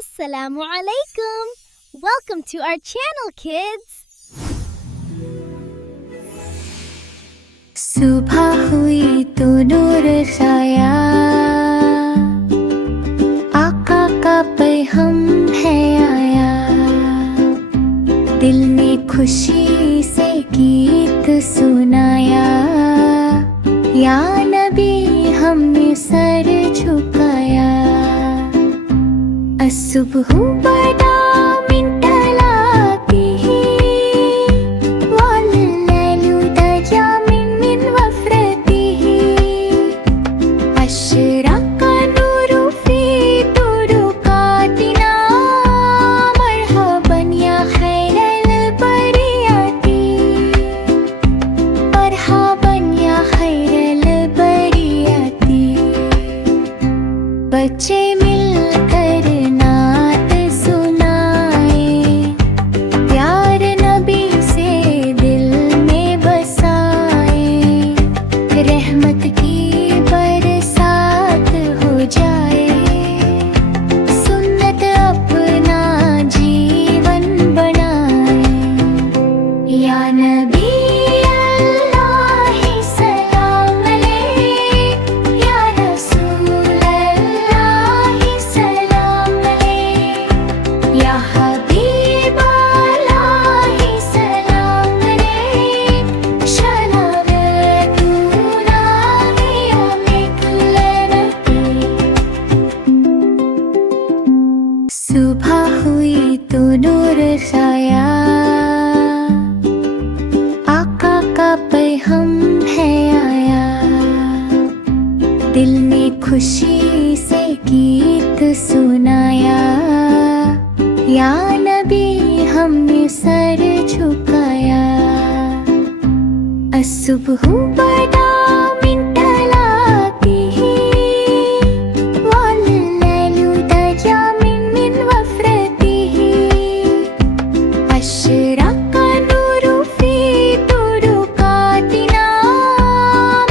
Assalamu alaikum. Welcome to our channel, kids. सुबह हुई तो नूर छाया, आका का पैगम है आया। दिल ने खुशी से गीत सुनाया, या नबी हमने सर झुकाया। असुबह बदा मिन तलाबिही, वल्लैलु दजा मिन वफ़रतिही। अशरक़ा नूरु फ़ी तुरुक़ातिना, मरहबन या खैरल बरियती। मरहबन या खैरल बरियती। बच्चे मिलकर नात सुनाए, प्यार नबी से दिल में बसाए। रहमत की बरसात हो जाए, सुन्नत अपना जीवन बनाए। या नबी अल्लाह सलाम अलैक, या रसूल अल्लाह सलाम अलैक, या हबीब अल्लाह सलाम अलैक। शलावतुना या मिकलरती। सुबह हुई तो नूर छाया, आका का पैगम है आया। दिल ने खुशी से गीत सुनाया, या नबी हमने सर झुकाया। असुबह बदा मिन तलाबिही, वल्लैलु दजा मिन वफ़रतिही। अशरक़ा नूरु फ़ी तुरुक़ातिना,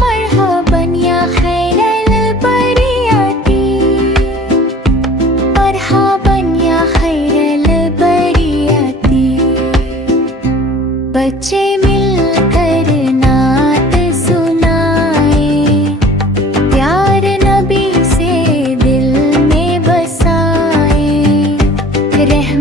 मरहबन या खैरल बरियती। मरहबन या खैरल बरियती। बच्चे मिलकर नात सुनाए, प्यार नबी से दिल में बसाए। रहमत